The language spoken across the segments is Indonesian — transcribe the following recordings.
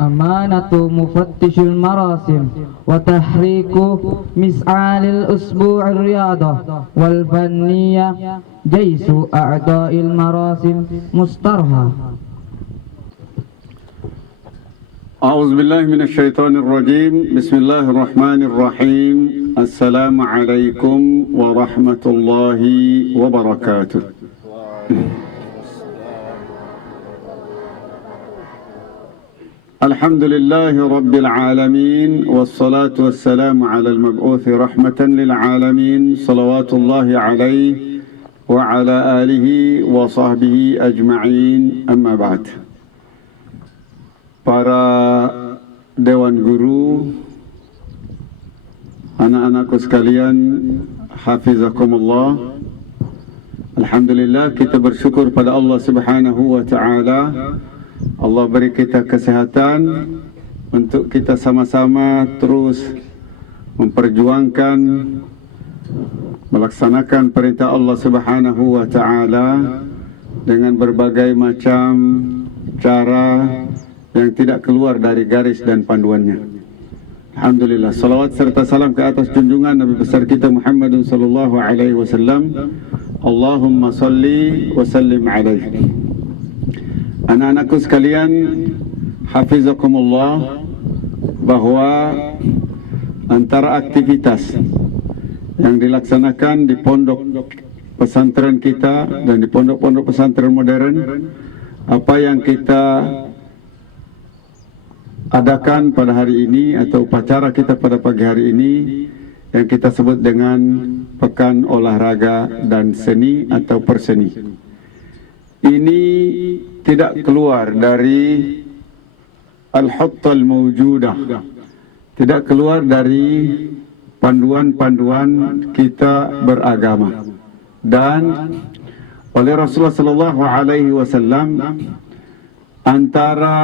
أمانة مفتش المراسم وتحريك مسعى للأسبوع الرياضة والفنية جيش أعضاء المراسم مسترها. أعوذ بالله من الشيطان الرجيم. بسم الله الرحمن الرحيم. السلام عليكم ورحمة الله وبركاته. الحمد لله رب العالمين والصلاة والسلام على المبعوث رحمة للعالمين صلوات الله عليه وعلى آله وصحبه أجمعين. أما بعد. Para Dewan Guru, anak-anakku sekalian, hafizakumullah. Alhamdulillah, kita bersyukur pada Allah Subhanahu wa ta'ala. Allah beri kita kesehatan untuk kita sama-sama terus memperjuangkan, melaksanakan perintah Allah Subhanahu wa ta'ala dengan berbagai macam cara yang tidak keluar dari garis dan panduannya. Alhamdulillah, salawat serta salam ke atas junjungan Nabi besar kita Muhammad sallallahu alaihi wasallam. Allahumma salli wa sallim alaihi. Anak-anakku sekalian, hafizakumullah, bahwa antara aktivitas yang dilaksanakan di pondok pesantren kita dan di pondok-pondok pesantren modern, apa yang kita adakan pada hari ini atau upacara kita pada pagi hari ini yang kita sebut dengan Pekan Olahraga dan Seni atau Perseni. Ini tidak keluar dari al-huttal mawjudah, tidak keluar dari panduan-panduan kita beragama. Dan oleh Rasulullah sallallahu alaihi wasallam, antara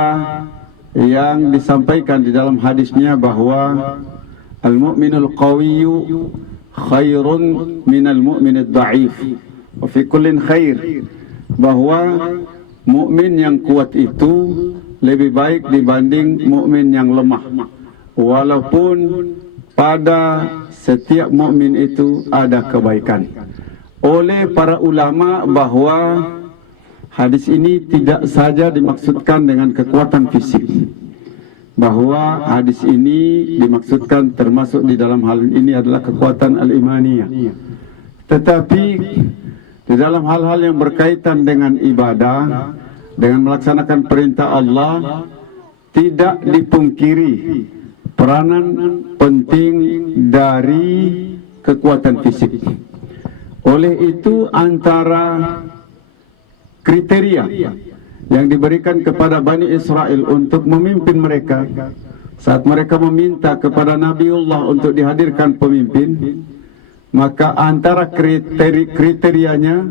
yang disampaikan di dalam hadisnya bahwa al-mu'minul qawiyyu khairun minal mu'minid dha'if wa fi kullin khair, bahwa mukmin yang kuat itu lebih baik dibanding mukmin yang lemah, walaupun pada setiap mukmin itu ada kebaikan. Oleh para ulama bahwa hadis ini tidak saja dimaksudkan dengan kekuatan fisik, bahwa hadis ini dimaksudkan termasuk di dalam hal ini adalah kekuatan al-imaniyah. Tetapi di dalam hal-hal yang berkaitan dengan ibadah, dengan melaksanakan perintah Allah, tidak dipungkiri peranan penting dari kekuatan fisik. Oleh itu, antara kriteria yang diberikan kepada Bani Israel untuk memimpin mereka saat mereka meminta kepada Nabiullah untuk dihadirkan pemimpin, maka antara kriterianya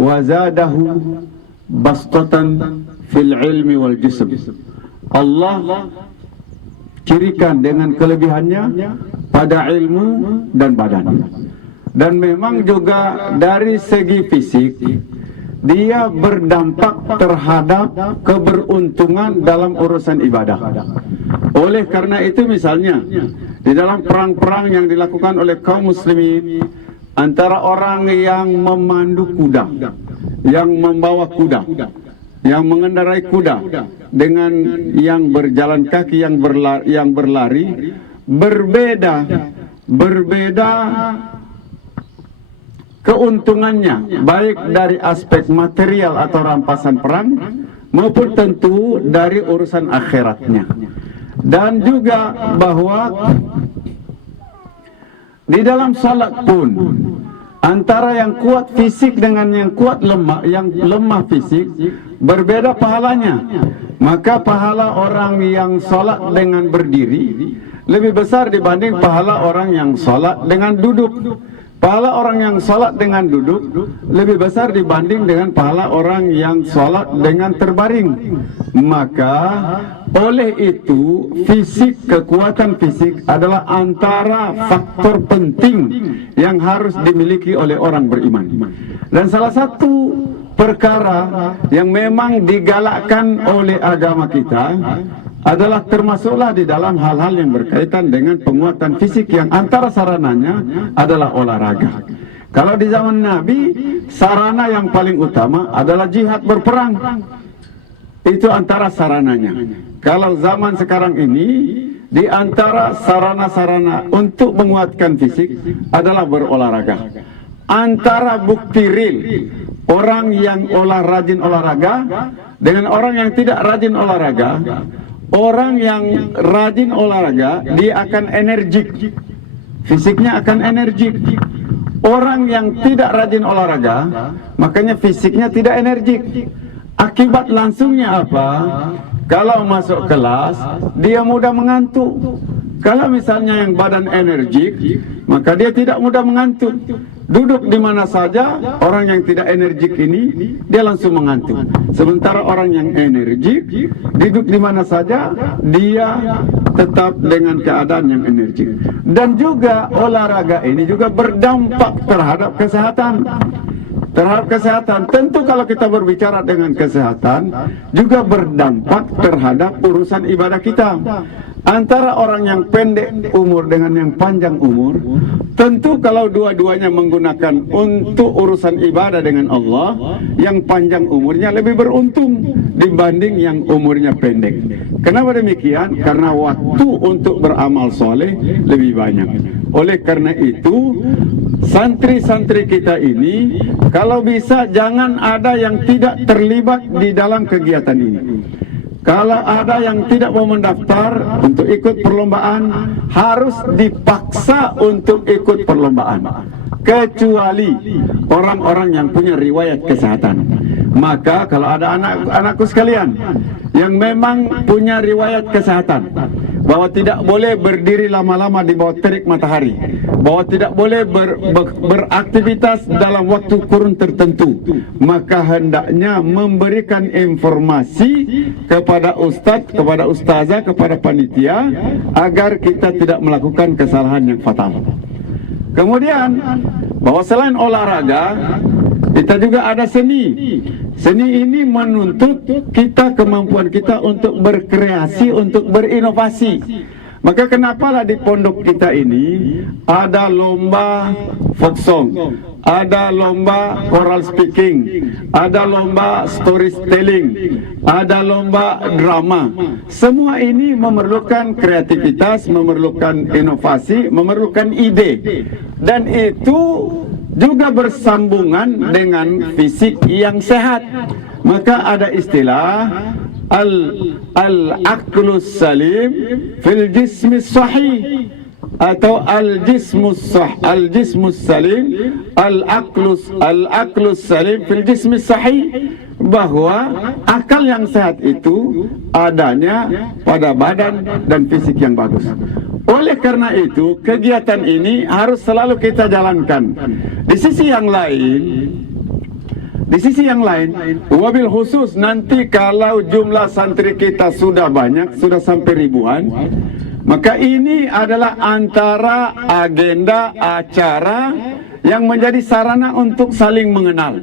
wazadahu bastatan fil ilmi wal jism. Allah cirikan dengan kelebihannya pada ilmu dan badan. Dan memang juga dari segi fisik dia berdampak terhadap keberuntungan dalam urusan ibadah. Oleh karena itu, misalnya di dalam perang-perang yang dilakukan oleh kaum muslimin, antara orang yang memandu kuda, yang membawa kuda, yang mengendarai kuda, dengan yang berjalan kaki, yang berlari, berbeda keuntungannya, baik dari aspek material atau rampasan perang, maupun tentu dari urusan akhiratnya. Dan juga bahwa di dalam salat pun, antara yang kuat fisik dengan yang kuat lemah, yang lemah fisik, berbeda pahalanya. Maka pahala orang yang salat dengan berdiri lebih besar dibanding pahala orang yang salat dengan duduk. Pahala orang yang salat dengan duduk lebih besar dibanding dengan pahala orang yang salat dengan terbaring. Maka oleh itu, fisik, kekuatan fisik adalah antara faktor penting yang harus dimiliki oleh orang beriman. Dan salah satu perkara yang memang digalakkan oleh agama kita adalah termasuklah di dalam hal-hal yang berkaitan dengan penguatan fisik yang antara sarananya adalah olahraga. Kalau di zaman Nabi, sarana yang paling utama adalah jihad berperang. Itu antara sarananya. Kalau zaman sekarang ini, di antara sarana-sarana untuk menguatkan fisik adalah berolahraga. Antara bukti real orang yang rajin olahraga dengan orang yang tidak rajin olahraga, orang yang rajin olahraga dia akan energik, fisiknya akan energik. Orang yang tidak rajin olahraga, makanya fisiknya tidak energik. Akibat langsungnya apa? Kalau masuk kelas, dia mudah mengantuk. Kalau misalnya yang badan energik, maka dia tidak mudah mengantuk. Duduk di mana saja, orang yang tidak energik ini, dia langsung mengantuk. Sementara orang yang energik, duduk di mana saja, dia tetap dengan keadaan yang energik. Dan juga olahraga ini juga berdampak terhadap kesehatan. Terhadap kesehatan, tentu kalau kita berbicara dengan kesehatan, juga berdampak terhadap urusan ibadah kita. Antara orang yang pendek umur dengan yang panjang umur, tentu kalau dua-duanya menggunakan untuk urusan ibadah dengan Allah, yang panjang umurnya lebih beruntung dibanding yang umurnya pendek. Kenapa demikian? Karena waktu untuk beramal soleh lebih banyak. Oleh karena itu, santri-santri kita ini, kalau bisa jangan ada yang tidak terlibat di dalam kegiatan ini. Kalau ada yang tidak mau mendaftar untuk ikut perlombaan, harus dipaksa untuk ikut perlombaan. Kecuali orang-orang yang punya riwayat kesehatan. Maka kalau ada anak-anakku sekalian yang memang punya riwayat kesehatan, bahwa tidak boleh berdiri lama-lama di bawah terik matahari, bahwa tidak boleh beraktivitas dalam waktu kurun tertentu, maka hendaknya memberikan informasi kepada ustadz, kepada ustazah, kepada panitia, agar kita tidak melakukan kesalahan yang fatal. Kemudian, bahwa selain olahraga, kita juga ada seni. Seni ini menuntut kita, kemampuan kita untuk berkreasi, untuk berinovasi. Maka kenapalah di pondok kita ini ada lomba folk song, ada lomba choral speaking, ada lomba storytelling, ada lomba drama. Semua ini memerlukan kreativitas, memerlukan inovasi, memerlukan ide. Dan itu juga bersambungan dengan fisik yang sehat. Maka ada istilah al-aqlus salim fil jismis sahih, atau al-jismus salim, al-aqlus salim fil jismis sahih, bahwa akal yang sehat itu adanya pada badan dan fisik yang bagus. Oleh karena itu, kegiatan ini harus selalu kita jalankan. Di sisi yang lain, wabil khusus nanti kalau jumlah santri kita sudah banyak, sudah sampai ribuan, maka ini adalah antara agenda acara yang menjadi sarana untuk saling mengenal.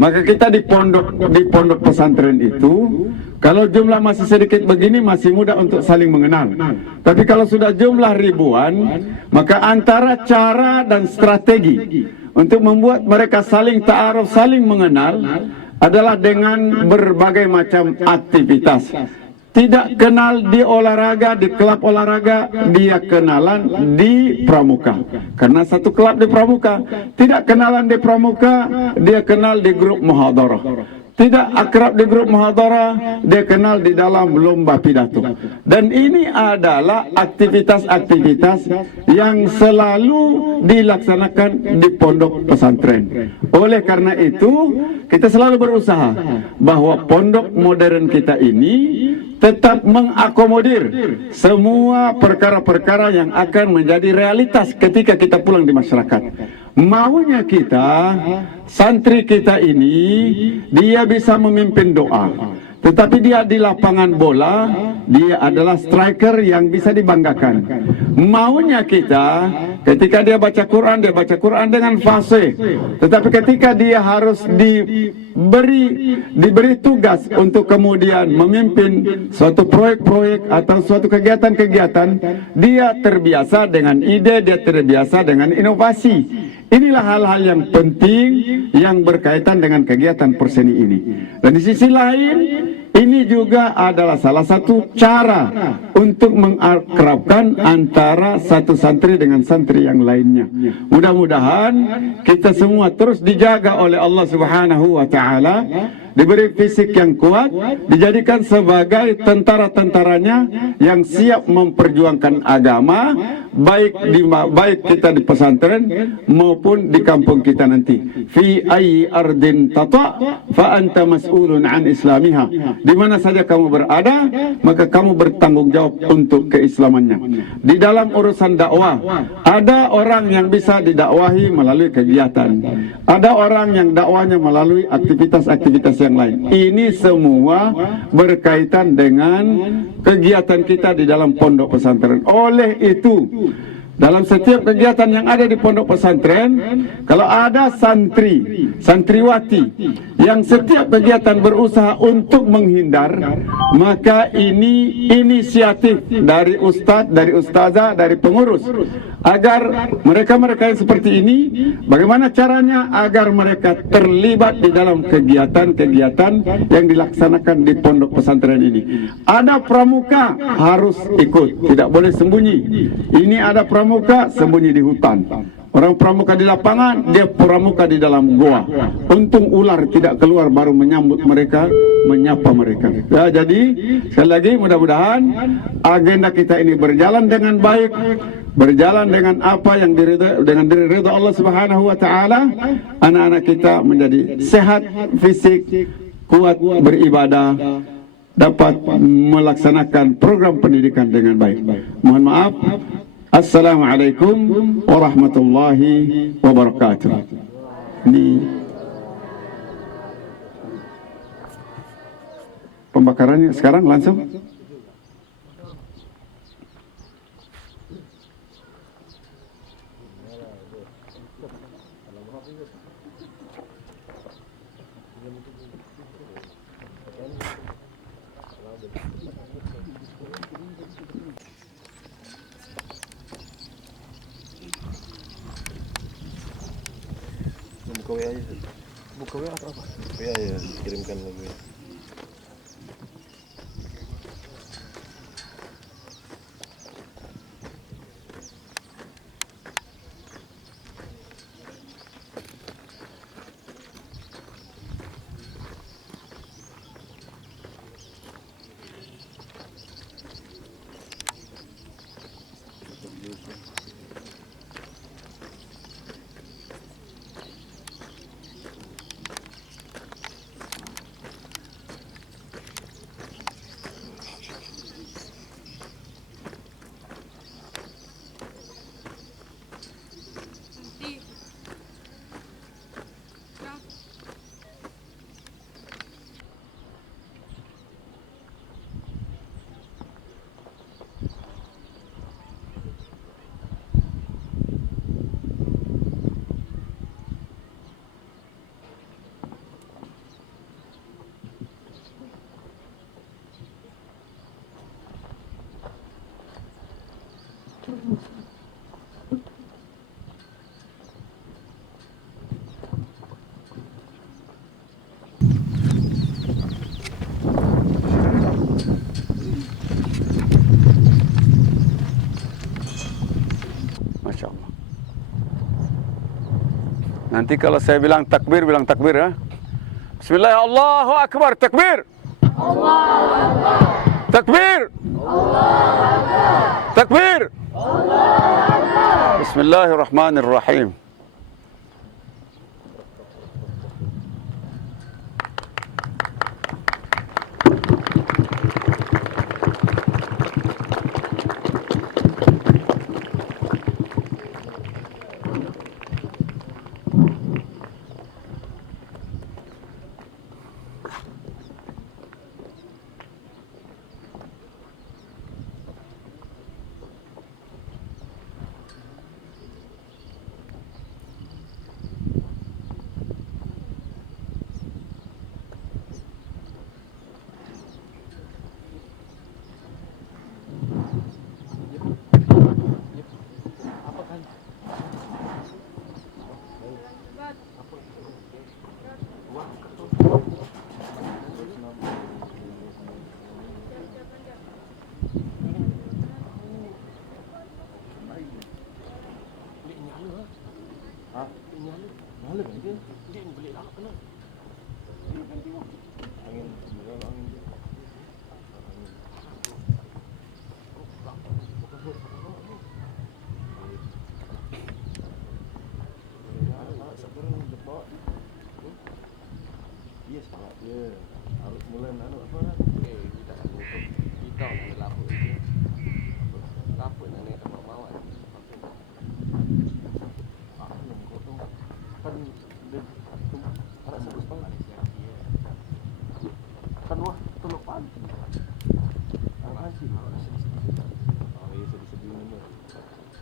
Maka kita di pondok pesantren itu, kalau jumlah masih sedikit begini masih mudah untuk saling mengenal. Tapi kalau sudah jumlah ribuan, maka antara cara dan strategi untuk membuat mereka saling ta'aruf, saling mengenal adalah dengan berbagai macam aktivitas. Tidak kenal di olahraga, di klub olahraga, dia kenalan di pramuka. Karena satu klub di pramuka. Tidak kenalan di pramuka, dia kenal di grup muhadarah. Tidak akrab di grup muhadarah, dia kenal di dalam lomba pidato. Dan ini adalah aktivitas-aktivitas yang selalu dilaksanakan di pondok pesantren. Oleh karena itu, kita selalu berusaha bahwa pondok modern kita ini tetap mengakomodir semua perkara-perkara yang akan menjadi realitas ketika kita pulang di masyarakat. Maunya kita, santri kita ini, dia bisa memimpin doa, tetapi dia di lapangan bola, dia adalah striker yang bisa dibanggakan. Maunya kita, ketika dia baca Quran dengan fasih, tetapi ketika dia harus diberi tugas untuk kemudian memimpin suatu proyek-proyek atau suatu kegiatan-kegiatan, dia terbiasa dengan ide, dia terbiasa dengan inovasi. Inilah hal-hal yang penting yang berkaitan dengan kegiatan perseni ini. Dan di sisi lain, ini juga adalah salah satu cara untuk mengakrabkan antara satu santri dengan santri yang lainnya. Mudah-mudahan kita semua terus dijaga oleh Allah Subhanahu wa taala, diberi fisik yang kuat, dijadikan sebagai tentara-tentaranya yang siap memperjuangkan agama, baik kita di pesantren maupun di kampung kita nanti. Fi ayyi ardin tata fa anta mas'ulun an islamiha. Di mana saja kamu berada, maka kamu bertanggung jawab untuk keislamannya. Di dalam urusan dakwah, ada orang yang bisa didakwahi melalui kegiatan, ada orang yang dakwahnya melalui aktivitas-aktivitas yang lain. Ini semua berkaitan dengan kegiatan kita di dalam pondok pesantren. Oleh itu, dalam setiap kegiatan yang ada di pondok pesantren, kalau ada santriwati yang setiap kegiatan berusaha untuk menghindar, maka ini inisiatif dari ustadz, dari ustazah, dari pengurus, agar mereka-mereka yang seperti ini, bagaimana caranya agar mereka terlibat di dalam kegiatan-kegiatan yang dilaksanakan di pondok pesantren ini. Ada pramuka, harus ikut, tidak boleh sembunyi. Ini ada pramuka, sembunyi di hutan. Orang pramuka di lapangan, dia pramuka di dalam goa. Untung ular tidak keluar, baru menyambut mereka, menyapa mereka. Ya, jadi sekali lagi mudah-mudahan agenda kita ini berjalan dengan baik, berjalan dengan apa yang dengan ridha Allah Subhanahu wa taala. Anak-anak kita menjadi sehat fisik, kuat beribadah, dapat melaksanakan program pendidikan dengan baik. Mohon maaf. Assalamualaikum warahmatullahi wabarakatuh. Ini pembakarannya sekarang langsung. Buka WA aja. Buka WA atau apa? WA ya, kirimkan lagi. Masya Allah. Nanti kalau saya bilang takbir ya. Bismillah, Allahu Akbar, takbir. Allahu Akbar. Takbir. Allahu Akbar. Takbir. Allahu Akbar. Bismillahirrahmanirrahim.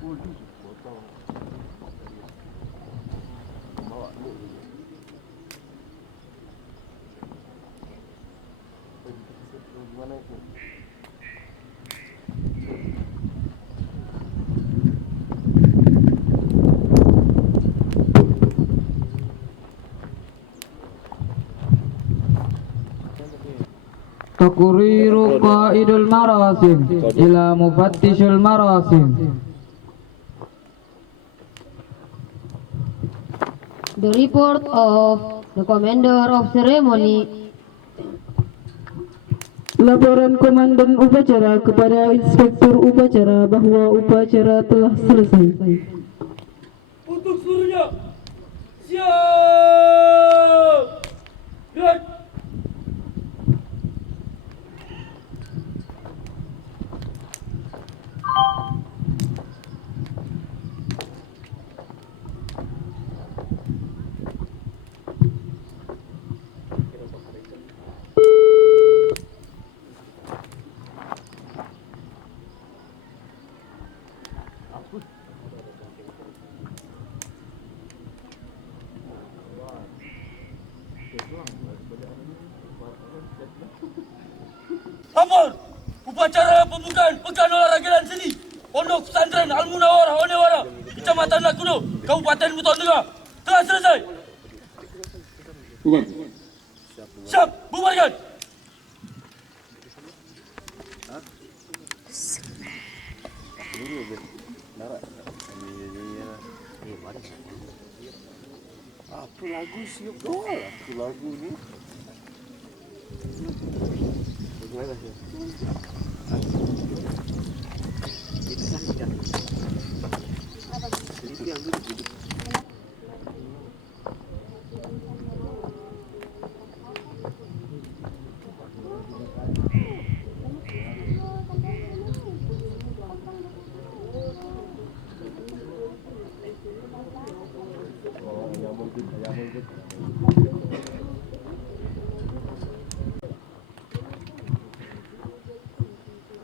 Gimana itu? Taqriru qaidul marasim ila mufattishul marasim. The report of the commander of ceremony. Laporan komandan upacara kepada inspektur upacara bahwa upacara telah selesai. Untuk seluruhnya, siap! Gerak! Lapor! Upacara pembukaan Pekan Olahraga dan Seni Pondok Pesantren Al-Munawwarah Onewara, Kecamatan Lakuno, Kabupaten Buton Tengah telah selesai. Siap, bubarkan. Apa lagu siap doa? Apa lagu ni? Bagaimana sih? Itu sakit kan? Itu yang duduk.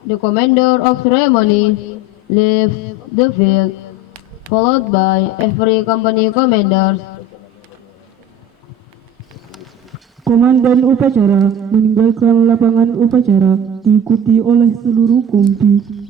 The commander of ceremony leaves the field, followed by every company commanders. Komandan upacara meninggalkan lapangan upacara diikuti oleh seluruh kompi.